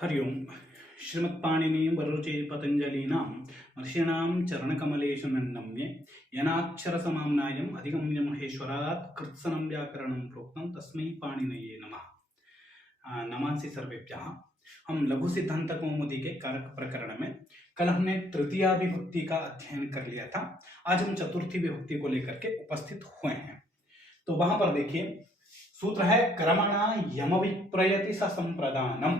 हरिओम श्रीमत्पाणिनी वरुचे पतंजलिनां महर्षिणां चरणकमलेषु नम्ये यनाक्षरसमाम्नायम् अधिगम्य महेश्वरात् कृत्सनं व्याकरणं प्रोक्तं तस्मै पाणिनये नमः। नमांसि सर्वेभ्यः। हम लघु सिद्धांत कौमुदी के कारक प्रकरण में कल हमने तृतीया विभक्ति का अध्ययन कर लिया था। आज हम चतुर्थी विभक्ति को लेकर के उपस्थित हुए हैं। तो वहां पर देखिए सूत्र है कर्मणा यमभिप्रयति ससंप्रदानम।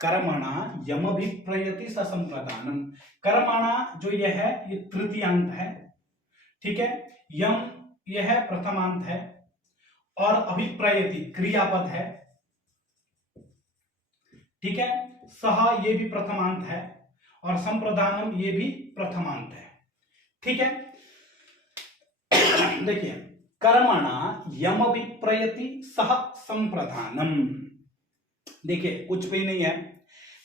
कर्मणा यमभिप्रयति ससंप्रदानम। कर्मणा जो यह है ये तृतीयांत है, ठीक है। यम यह है प्रथमांत है और अभिप्रयति क्रियापद है, ठीक है। सह ये भी प्रथमांत है और संप्रदानम ये भी प्रथमांत है, ठीक है। देखिए कर्मणा यम विप्रयति सह संप्रदानम। देखिए कुछ भी नहीं है।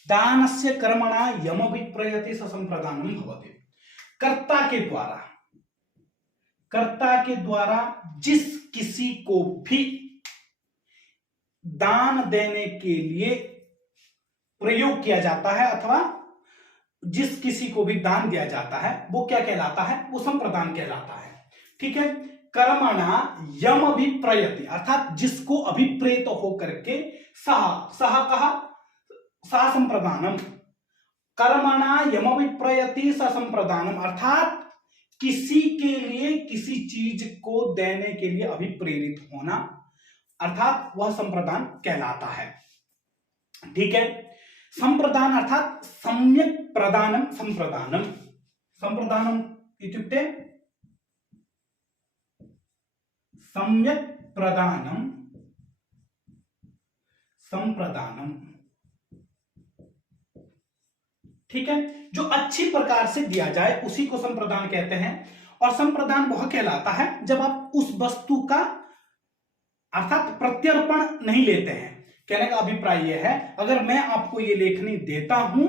दानस्य कर्मणा यम विप्रयति सह संप्रदानम भवति। कर्ता के द्वारा जिस किसी को भी दान देने के लिए प्रयोग किया जाता है अथवा जिस किसी को भी दान दिया जाता है वो क्या कहलाता है? वो संप्रदान कहलाता है, ठीक है। कर्मणा यम अभिप्रयति अर्थात जिसको अभिप्रेत होकर के सह कहा सा संप्रदानम। कर्मणा यम अभिप्रयति सा संप्रदानम अर्थात किसी के लिए किसी चीज को देने के लिए अभिप्रेरित होना अर्थात वह संप्रदान कहलाता है, ठीक है। संप्रदान अर्थात सम्यक प्रदानम संप्रदानम। संप्रदानम इत्युक्ते सम्यक प्रदानम संप्रदानम, ठीक है। जो अच्छी प्रकार से दिया जाए उसी को संप्रदान कहते हैं। और संप्रदान वह कहलाता है जब आप उस वस्तु का अर्थात प्रत्यर्पण नहीं लेते हैं। कहने का अभिप्राय यह है अगर मैं आपको ये लेखनी देता हूं,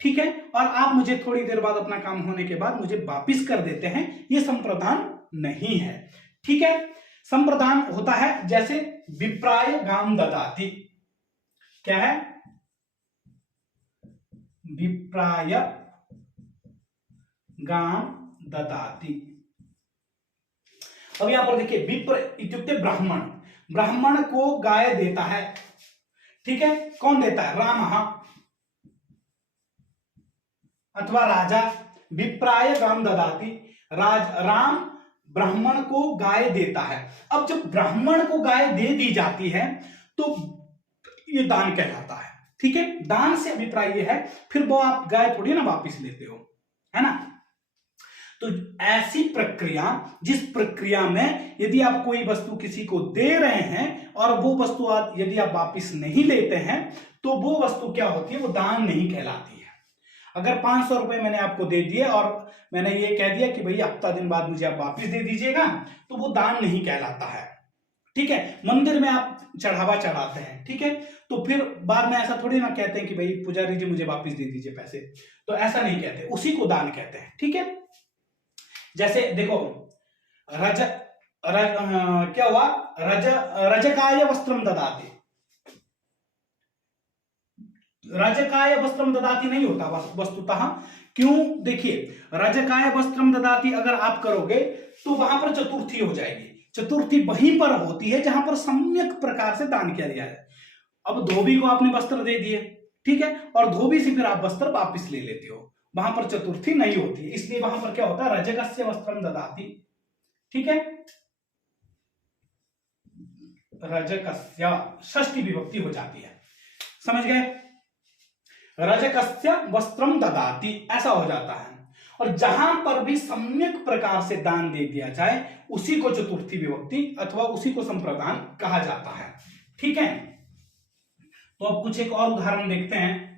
ठीक है, और आप मुझे थोड़ी देर बाद अपना काम होने के बाद मुझे वापिस कर देते हैं, ये संप्रदान नहीं है, ठीक है। संप्रदान होता है जैसे विप्राय गाम ददाति। क्या है? विप्राय गाम ददाति। अब यहां पर देखिए विप्र इत्युक्ते ब्राह्मण। ब्राह्मण को गाय देता है, ठीक है। कौन देता है? रामः अथवा राजा। विप्राय गाम ददाति, राम ब्राह्मण को गाय देता है। अब जब ब्राह्मण को गाय दे दी जाती है तो ये दान कहलाता है, ठीक है। दान से अभिप्राय ये है फिर वो आप गाय थोड़ी ना वापिस लेते हो, है ना। तो ऐसी प्रक्रिया जिस प्रक्रिया में यदि आप कोई वस्तु किसी को दे रहे हैं और वो वस्तु यदि आप वापिस नहीं लेते हैं तो वो वस्तु क्या होती है? वो दान नहीं कहलाती है। अगर 500 रुपए मैंने आपको दे दिए और मैंने ये कह दिया कि भाई हफ्ता दिन बाद मुझे आप वापिस दे दीजिएगा, तो वो दान नहीं कहलाता है, ठीक है। मंदिर में आप चढ़ावा चढ़ाते हैं, ठीक है, तो फिर बाद में ऐसा थोड़ी ना कहते हैं कि भाई पुजारी जी मुझे वापिस दे दीजिए पैसे, तो ऐसा नहीं कहते, उसी को दान कहते हैं, ठीक है। जैसे देखो क्या हुआ? रजकाय वस्त्रम ददाति। रजकाय वस्त्रम ददाति नहीं होता वस्तुतः। क्यों? देखिए रजकाय वस्त्रम ददाति अगर आप करोगे तो वहां पर चतुर्थी हो जाएगी। चतुर्थी वहीं पर होती है जहां पर सम्यक प्रकार से दान किया गया है। अब धोबी को आपने वस्त्र दे दिए, ठीक है, और धोबी से फिर आप वस्त्र वापिस ले लेते हो, वहां पर चतुर्थी नहीं होती। इसलिए वहां पर क्या होता है? रजकस्य वस्त्रम ददाति, ठीक है। रजकस्य षष्ठी विभक्ति हो जाती है, समझ गए? रजकस्य वस्त्रम ददाति ऐसा हो जाता है। और जहां पर भी सम्यक प्रकार से दान दे दिया जाए उसी को चतुर्थी विभक्ति अथवा उसी को संप्रदान कहा जाता है, ठीक है। तो अब कुछ एक और उदाहरण देखते हैं।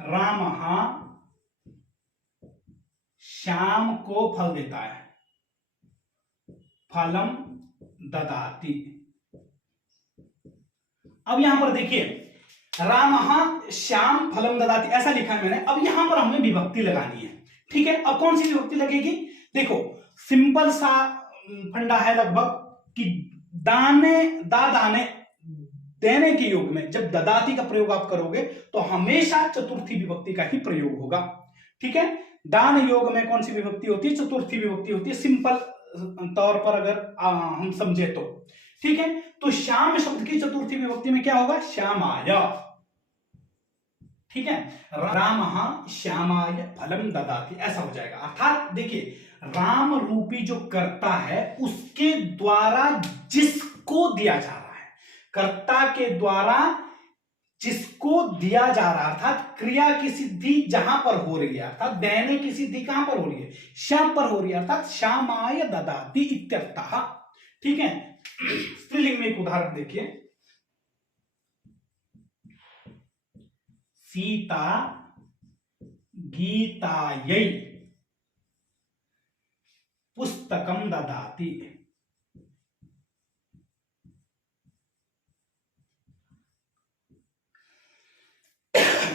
रामः श्याम को फल देता है, फलम ददाति। अब यहां पर देखिए रामः श्याम फलम ददाति ऐसा लिखा है मैंने। अब यहां पर हमें विभक्ति लगानी है, ठीक है। अब कौन सी विभक्ति लगेगी? देखो सिंपल सा फंडा है लगभग कि दाने दाने देने के योग में जब ददाती का प्रयोग आप करोगे तो हमेशा चतुर्थी विभक्ति का ही प्रयोग होगा। ठीक है, दान योग में कौन सी विभक्ति होती है? चतुर्थी विभक्ति होती है, सिंपल तौर पर अगर हम समझे तो। ठीक है, तो श्याम शब्द की चतुर्थी विभक्ति में क्या होगा? श्यामाय। ठीक है, रामः श्यामाय फलम ददाति, ऐसा हो जाएगा। अर्थात देखिए, राम रूपी जो कर्ता है उसके द्वारा जिसको दिया जा रहा है, कर्ता के द्वारा जिसको दिया जा रहा है, अर्थात क्रिया की सिद्धि जहां पर हो रही है, अर्थात देने की सिद्धि कहां पर हो रही है? श्याम पर हो रही है, अर्थात श्यामाय ददाति इत्यर्थः। ठीक है, स्त्रीलिंग में एक उदाहरण देखिए, सीता गीतायै पुस्तकम ददाति।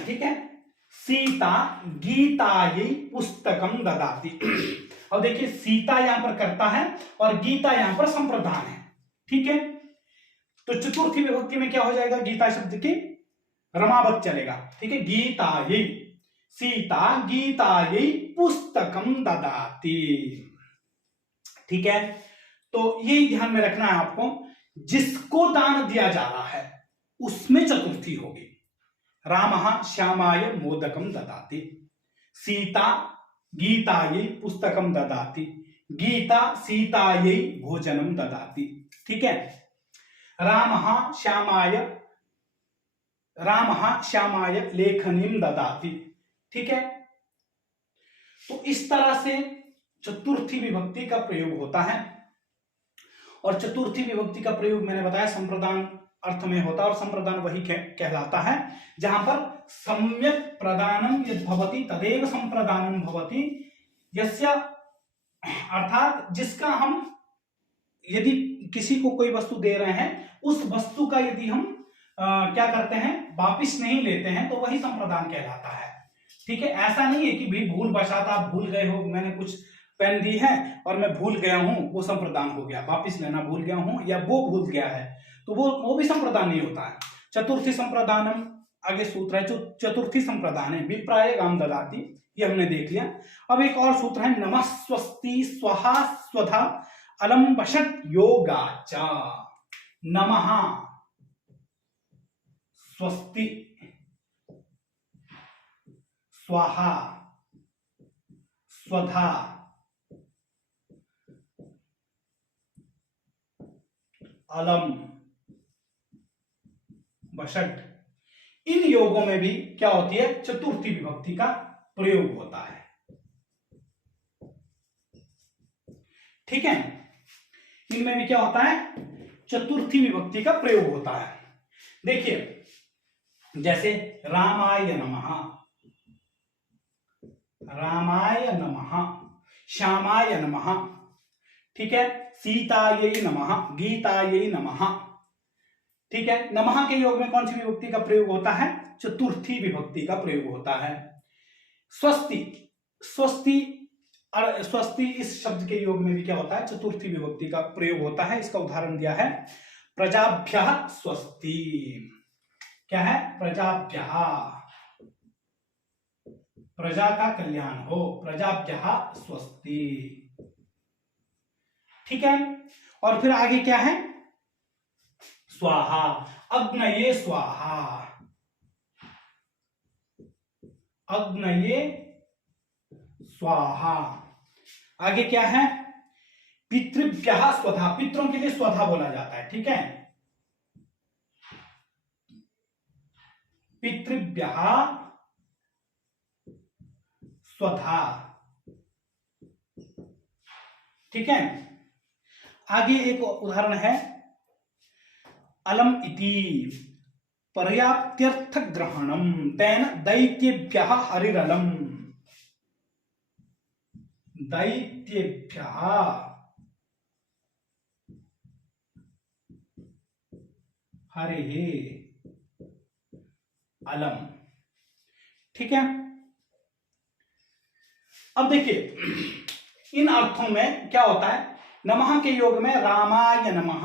ठीक है, सीता गीतायै पुस्तकम ददाति। अब देखिए, सीता यहां पर कर्ता है और गीता यहां पर संप्रदान है। ठीक है, तो चतुर्थी विभक्ति में क्या हो जाएगा? गीता शब्द की रमावत चलेगा। ठीक है, गीतायै, सीता गीतायै पुस्तकम ददाति। ठीक है, तो ये ध्यान में रखना है आपको, जिसको दान दिया जा रहा है उसमें चतुर्थी होगी। रामः श्यामाय मोदकम ददाति, सीता गीतायै पुस्तकम ददाति, गीता सीतायै भोजनम ददाति। ठीक है, रामः श्यामाय लेखनीम ददाति। ठीक है, तो इस तरह से चतुर्थी विभक्ति का प्रयोग होता है। और चतुर्थी विभक्ति का प्रयोग मैंने बताया संप्रदान अर्थ में होता है, और संप्रदान वही कहलाता है जहां पर सम्यक प्रदानम यद् भवति तदेव संप्रदानम भवति, यस्य, अर्थात जिसका हम यदि किसी को कोई वस्तु दे रहे हैं, उस वस्तु का यदि हम क्या करते हैं? वापिस नहीं लेते हैं, तो वही संप्रदान कहलाता है। ठीक है, ऐसा नहीं है कि भी भूल बसात आप भूल गए हो, मैंने कुछ पेन दी है और मैं भूल गया हूं, वो संप्रदान हो गया। वापिस लेना भूल गया हूं या वो भूल गया है, तो वो भी संप्रदान नहीं होता है। चतुर्थी संप्रदानम, आगे सूत्र है, चतुर्थी संप्रदान है विप्राय गाम ददाति, ये हमने देख लिया। अब एक और सूत्र है, नमः स्वस्ति स्वहा स्वधा अलम वषट योगाच। नमः स्वस्ति स्वाहा स्वधा अलम वषट, इन योगों में भी क्या होती है? चतुर्थी विभक्ति का प्रयोग होता है। ठीक है, इनमें भी क्या होता है? चतुर्थी विभक्ति का प्रयोग होता है। देखिए, जैसे रामाय नमः, रामाय नमः, श्यामाय नमः। ठीक है, सीतायै नमः, गीतायै नमः। ठीक है, नमः के योग में कौन सी विभक्ति का प्रयोग होता है? चतुर्थी विभक्ति का प्रयोग होता है। स्वस्ति, स्वस्ति, स्वस्ति इस शब्द के योग में भी क्या होता है? चतुर्थी विभक्ति का प्रयोग होता है। इसका उदाहरण दिया है, प्रजाभ्यः स्वस्ति। क्या है? प्रजाभ्यः, प्रजा का कल्याण हो, प्रजाभ्यः स्वस्ति। ठीक है, और फिर आगे क्या है? स्वाहा, अग्नये स्वाहा, अग्नये स्वाहा। आगे क्या है? पितृभ्यः स्वधा, पितरों के लिए स्वधा बोला जाता है। ठीक है, पितृभ्यः स्वधा। ठीक है, आगे एक उदाहरण है, अलम इति पर्याप्त्यर्थ ग्रहणम तेन दैत्येभ्यः हरिरलम। दैत्येभ्यः हरिः अलम। ठीक है, अब देखिए इन अर्थों में क्या होता है? नमः के योग में रामाय नमः,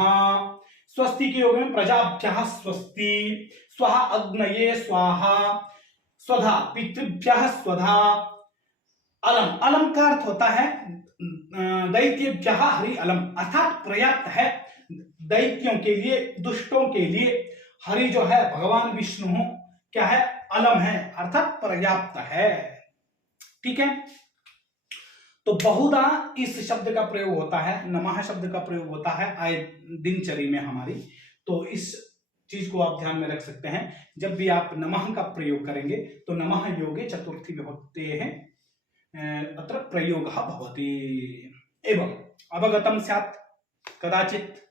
स्वस्ति के योग में प्रजाभ्यः स्वस्ति, स्वाहा अग्नये स्वाहा, स्वधा पितृभ्यः स्वधा। अलम, अलम का अर्थ होता है दैत्येभ्यः हरि अलम, अर्थात पर्याप्त है दैत्यों के लिए, दुष्टों के लिए। हरि जो है भगवान विष्णु क्या है, अलम है, अर्थात पर्याप्त है। ठीक है, तो बहुधा इस शब्द का प्रयोग होता है, नमः शब्द का प्रयोग होता है आए दिनचर्या में हमारी। तो इस चीज को आप ध्यान में रख सकते हैं, जब भी आप नमः का प्रयोग करेंगे तो नमः योगे चतुर्थी विभक्तेः अत्र प्रयोगः भवति। एवं अवगतं स्यात् कदाचित्।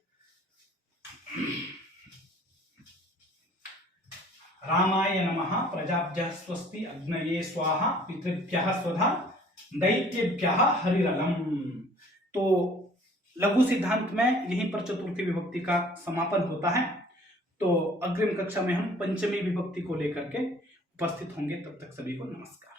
रामाय नमः, प्रजाभ्यः स्वस्ति, अग्नये स्वाहा, पितृभ्यः स्वधा, दैत्येभ्यः हरिरलम। तो लघु सिद्धांत में यहीं पर चतुर्थी विभक्ति का समापन होता है। तो अग्रिम कक्षा में हम पंचमी विभक्ति को लेकर के उपस्थित होंगे। तब तक सभी को नमस्कार।